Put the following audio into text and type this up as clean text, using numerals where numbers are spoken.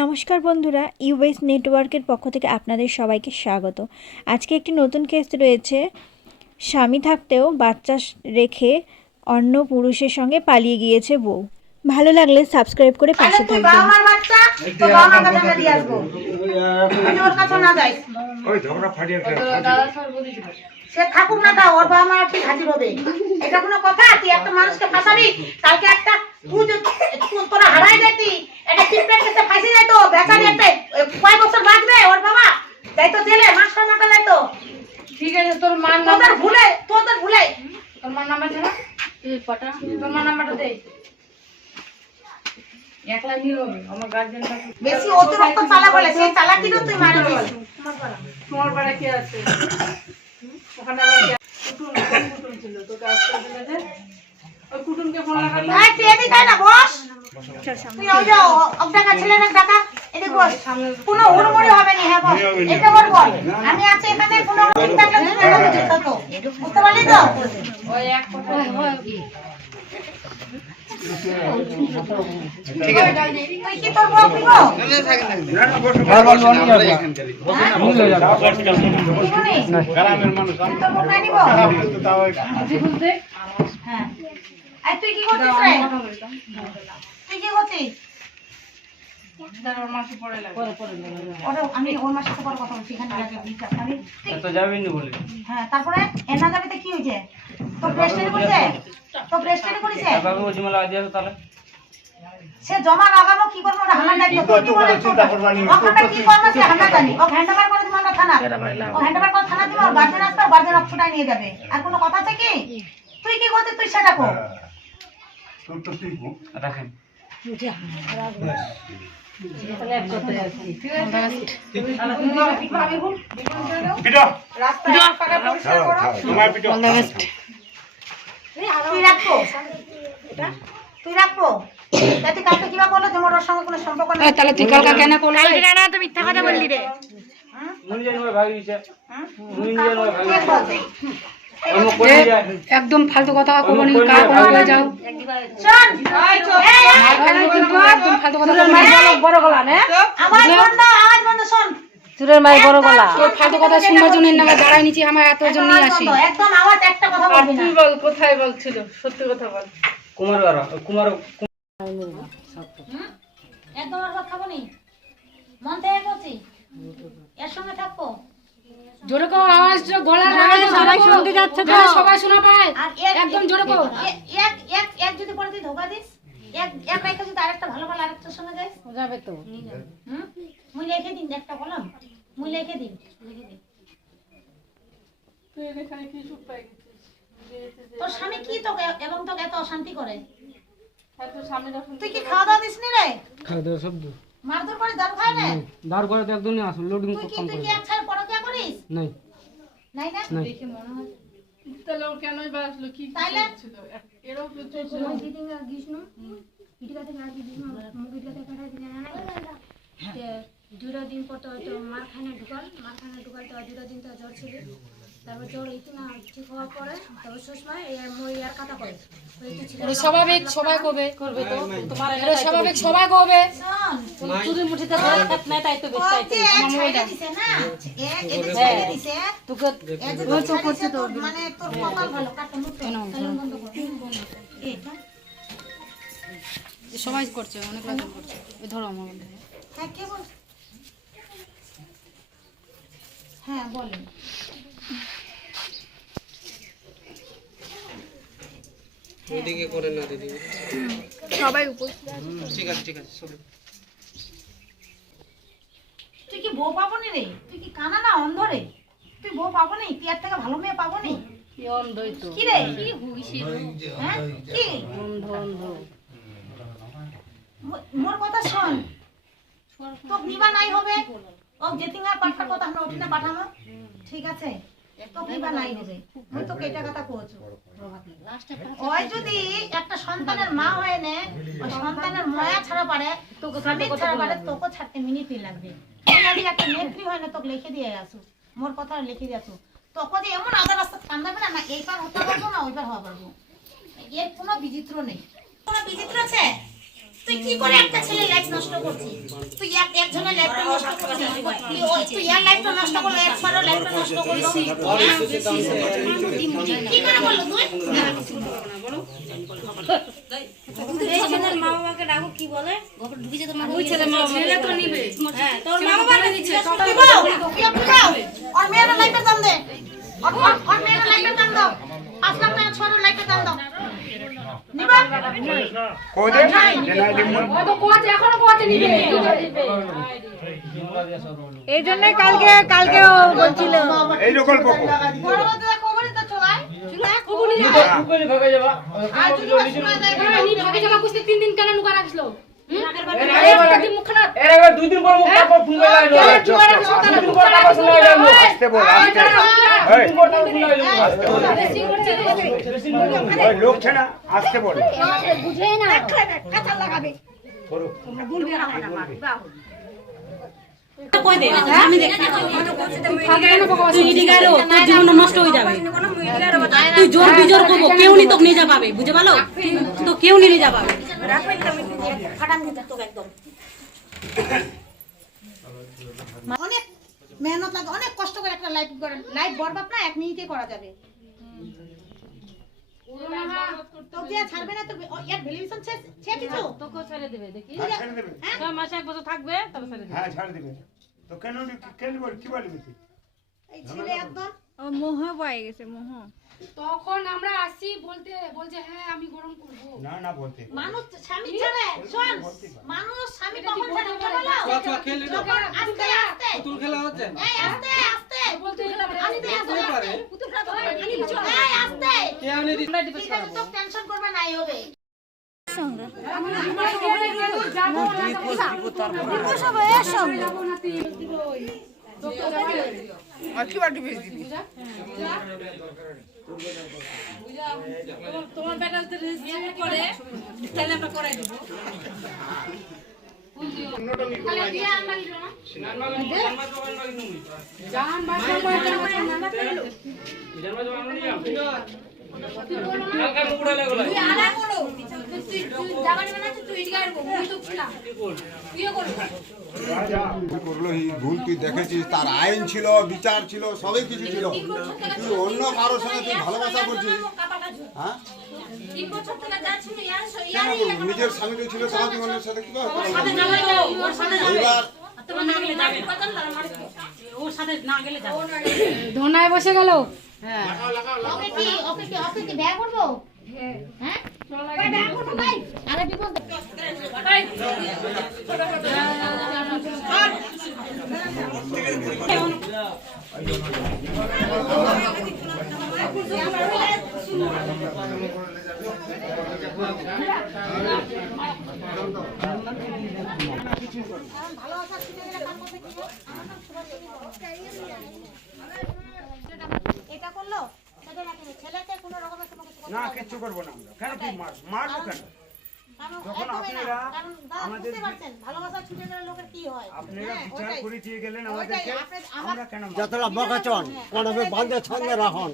নমস্কার বন্ধুরা, ইউএস নেটওয়ার্কের পক্ষ থেকে আপনাদের সবাইকে স্বাগত। আজকে একটি নতুন কেস রয়েছে। স্বামী থাকতেও বাচ্চা রেখে অন্য পুরুষের সঙ্গে পালিয়ে গিয়েছে বউ। ভালো লাগলে সাবস্ক্রাইব করে পাশে থাকবেন। আমার বাচ্চা তো বাবা কাছে আমরা দিয়ে আসবো। আমি ওর কাছে না যাই। ওই ঝগড়া ফাটিয়ে সে থাকুক না তা ওর বাবা মা কি হাজির হবে? এটা কোনো কথা? তুই একটা মানুষকে ফাঁসাবি, কালকে একটা তুই তোরা হারাই যেতি, এটা কিপটের কাছে ফাঁসি যায় তো বেচারি একটা কয় বছর বাঁচবে ওর বাবা? তাই তো জেলে মাস কামাতে যায় তো। ঠিক আছে, তোর মার নাম্বার তোদের ভুলে তোর মার নাম্বার ছাড়া তুই পটা তোর মার নাম্বারটা দে। একলা নিয়ে হবে আমার গার্জেনটা বেশি অতিরিক্ত চালাক বলে সেই চালাকিও তুই মারা দিস। তোমার পাড়া কি আছে? ওখানে আবার কুটুম ছিল, তোকে আসতে দিলে যে ওই কুটুমকে ফোন লাগালি। এই তুই এদিকে আয় না বস। তুই ওই যে অবদাকা ছেলের ডাকা এদিকে বস। কোনো হুড়মুড়ি হবে না। হ্যাঁ বস, এটা বল বল। আমি আছি এখানে, কোনো চিন্তা করতে হবে না তো। বুঝতে পারলি তো? ওই এক কথা ঠিক আছে। তুই কি তোর বউ দিব? গ্রামের মানুষ তোর বউ না নিব? হ্যাঁ। এই তুই কি করছিস রে? তুই কি করছিস? ওর মাসে পড়ে লাগে আমি ওর মাসে তো কথা বলছি এখানে আগে বিচার আমি তো যাবেন না বলে। হ্যাঁ, তারপরে এনা যাবিতে কি হইছে? তো প্রেস্টেড করেছে? তো প্রেস্টেড করেছে? বাবু ওই জমা লাগা দিও তাহলে। সে জমা লাগাবো কি করব ওটা আমার দায়িত্ব। তুই কি বলে চিন্তা করবা নি? ওখানে কি করব সে আমরা জানি। ও হ্যান্ডওভার করে দিবা আমরা থানা। ও হ্যান্ডওভার করে থানা দিবা, গার্জেন আসবে, গার্জেন অফিসটাই নিয়ে যাবে। আর কোনো কথা আছে কি? তুই কি করছিস তুই সেটা কর। তোর তো তুই রাখেন। তুই রাখবো যাতে কালকে কিবা করলো তোমার ওর সঙ্গে কোনো সম্পর্ক নেই। তাহলে তুই কালকে কেন করলি? তো মিথ্যা কথা বললি রে। মুনি জানো ভাই দিছে। মুনি জানো ভাই। কে বলছে? একদম ফালতু কথা কবনি কার করে হয়ে যাও। শোন এই একদম ফালতু কথা বড় গলা না আওয়াজ বন্ধ শোন। চুরের মাই বড় গলা। তোর ফালতু কথা শুনবার জন্য না দাঁড়াই নিচে আমার এত জন নিয়ে আসি। একদম আওয়াজ একটা কথা বলবি না। তুই বল কোথায় বলছিল? সত্যি কথা বল। কুমার একদম আর কথা খাবো নি। মন থেকে করছি এর সঙ্গে থাকবো। জোরে কো আওয়াজ গলার আওয়াজ সবাই শুনতে যাচ্ছে তো সবাই শোনা পায়। আর একদম জোরে কো। এক যদি পরে তুই ধোকা দিস, এক রেখে যদি আরেকটা ভালো আরেকটার সঙ্গে যাইস যাবে তো। মুই লিখে দিন একটা বললাম, মুই লিখে দিন। তুই এখানে কি সুখ পাই গেছিস? তোর স্বামী কি তোকে এবং তোকে এত অশান্তি করে? এত স্বামী যখন তুই কি খাওয়া দাওয়া দিস নি রে? খাওয়া দাওয়া সব মারধর করে দাঁড় খায় না? দাঁড় করে তো একদমই আসল লোডিং তুই কম কি করে এক ছাড় পরকিয়া করিস? নাই নাই না? নাই দেখে মনে হয় তাহলে ও কেনই বা আসলো? কি তাইলে? ছিল এরও প্রচুর দুটো দিন পর তো হয়তো মারখানে ঢুকাল তো দুটো দিন তো জ্বর ছিল। তারপর জ্বর হইতে না ঠিক হওয়ার পরে তারপর সুষমা ইয়ার কথা করে স্বাভাবিক সবাই করবে তো তোমার এটা স্বাভাবিক সবাই করবে। শোন, চুরি মুঠিতে ধরে থাক না তাই তো বেশ তাই তো এক ছাইড়া দিছে না? এদের ছাইড়া দিছে। তোকে ও তো করছে তো মানে তোর কপাল ভালো কাটা মুখে সাইলেন্ট বন্ধ কর। এটা সবাই করছে, অনেক লোক করছে। ওই ধরো আমার হ্যাঁ কে বল? হ্যাঁ বলেন। ওদিকে করে না দিদি সবাই উপর ঠিক আছে সবাই তুই কি বউ পাবো নি রে? তুই কি কানা না অন্ধ রে? তুই বউ পাবো নি? তুই এর থেকে ভালো মেয়ে পাবো নি? কি অন্ধই তো কি রে? কি হুইছি? হ্যাঁ কি? অন্ধ মোর কথা শোন। তো নিবা নাই হবে। ও জেতিঙ্গার পাঠার কথা আমরা ওঠিনা পাঠামো। ঠিক আছে? তো নিবা নাই হবে। মই তো কেটা কথা কইছো। ওই যদি একটা সন্তানের মা হয় না, ওই সন্তানের মায়া ছাড়া পারে, তোকে স্বামী ছাড়া পারে, তোকে ছাড়তে মিনিটই লাগবে। এই যদি একটা নেত্রী হয় না তোকে লিখে দিয়ে আসো। মোর কথা লিখে দিয়ে আসো। তোকে যে এমন আদা রাস্তা কান্দাবে না, না এই পার হতে পারবো না ওই পার হওয়া পারবো। এর কোনো বিচিত্র নেই। কোনো বিচিত্র আছে? তুই কি করে একটা ছেলে লাইফ নষ্ট করছি তুই একজনের লাইফটা নষ্ট করছিস তুই ইয়ার লাইফটা নষ্ট করলো একবারও লাইফটা নষ্ট করলো কি করে বললো তুই এই ছেলের মা বাবাকে ডাকো কি বলে ঘরে ঢুকে যেতে ওই ছেলে মা ছেলে তো নিবে হ্যাঁ তোর মা বাবাকে দিচ্ছে और मेरा लाइफ पे दाम दे और मेरा लाइफ पे दाम दो 5 लाख টাকা ছোট লাইফ पे दाम दो নিবা কোদে জেনাই দিমু ও তো কোচ এখনো কোচ নিবে এই জন্য কালকেও বলছিল এই লোকাল পকো বড় বড় খবরই তো চলাই খবর নিয়ে কুকুরে ভাগে যাবা আর যদি শোনা যায় নি ভাগে যাবা কুস্তি 3 দিন কেন নুকা রাখলো এর আগে 2 দিন পর মুখ তারপর ফোন লাগাইলো আসতে বল আসতে এই ওই লোক ছানা আসতে বল বুঝে না কাঁচা লাগাবে কই দে আমি দেখ তুই ইডি গাইলো তোর জীবন নষ্ট হয়ে যাবে তুই জোর বিজোর করবো কেউ নি তোকে নিয়ে যা পাবে বুঝে ভালো তো কেউ নিয়ে যা পাবে অনেক মেহনত লাগে অনেক কষ্ট করে একটা লাইফ করেন লাইফ বরবাদ না 1 মিনিটে করা যাবে তো যে ছাড়বে না তো ইয়ার ভ্যালুয়েশন ছে কিছু তোকে ছেড়ে দেবে দেখি ছেড়ে দেবে 6 মাস 1 বছর থাকবে তবে ছেড়ে দেবে হ্যাঁ ছাড় দেবে তো কেন বল কি বলবি তুই এই ছেলে একদম মোহ পাই গেছে মোহ তখন আমরা আসি বলছে হ্যাঁ আমি গরম করব না না বলতে মানুষ স্বামী ছাড়ে শোন মানুষ স্বামী কখন ছাড়ে বলো চল খেলি না যখন আস্তে আস্তে পুতুল খেলা হচ্ছে এই আস্তে আস্তে বলতে আস্তে হতে পারে পুতুলটা তো এই আস্তে কে আনে দি ঠিক আছে তো টেনশন করবে নাই হবে তোমার বেটা যদি রেজিস্ট্রি করে তাহলে আমরা করাই দেব জান বাসা কালকে মুকুড়া লাগলো তুই আলা করো তুই জায়গা নেবে না তুই ইডি গাইবো মুই তো না তুইও করবি কি করলো এই ভুল তুই দেখেছিস তার আইন ছিল বিচার ছিল সবই কিছু ছিল তুই অন্য কারোর সঙ্গে তুই ভালোবাসা করছিস হ্যাঁ 3 বছর থেকে যাচ্ছিল কেন বলবো? নিজের স্বামীকে ছিল তাও তুই অন্যের সাথে কি করে ওর সাথে যাবে এবার তোমার না গেলে যাবে ওর সাথে না গেলে যাবে ধনায় বসে গেল ওকে কি ব্যাগ করবো হ্যাঁ ব্যাগ করবো ভাই আরে বিপদ ভালোবাসা শিখে গেলে কাম করতে কি এটা করলো সেটা না কিন্তু ছেলেকে কোনো রকমের কোনো কিছু না কিচ্ছু করবো না আমরা কেন তুই মারবো কেন যখন আপনারা বুঝতে পারছেন ভালোবাসা ছুটে গেলে লোকের কি হয় আপনারা বিচার করে দিয়ে গেলেন আমাদেরকে আমরা কেন যতটা বকাচন কোন বান্ধে ছন্দে রাখন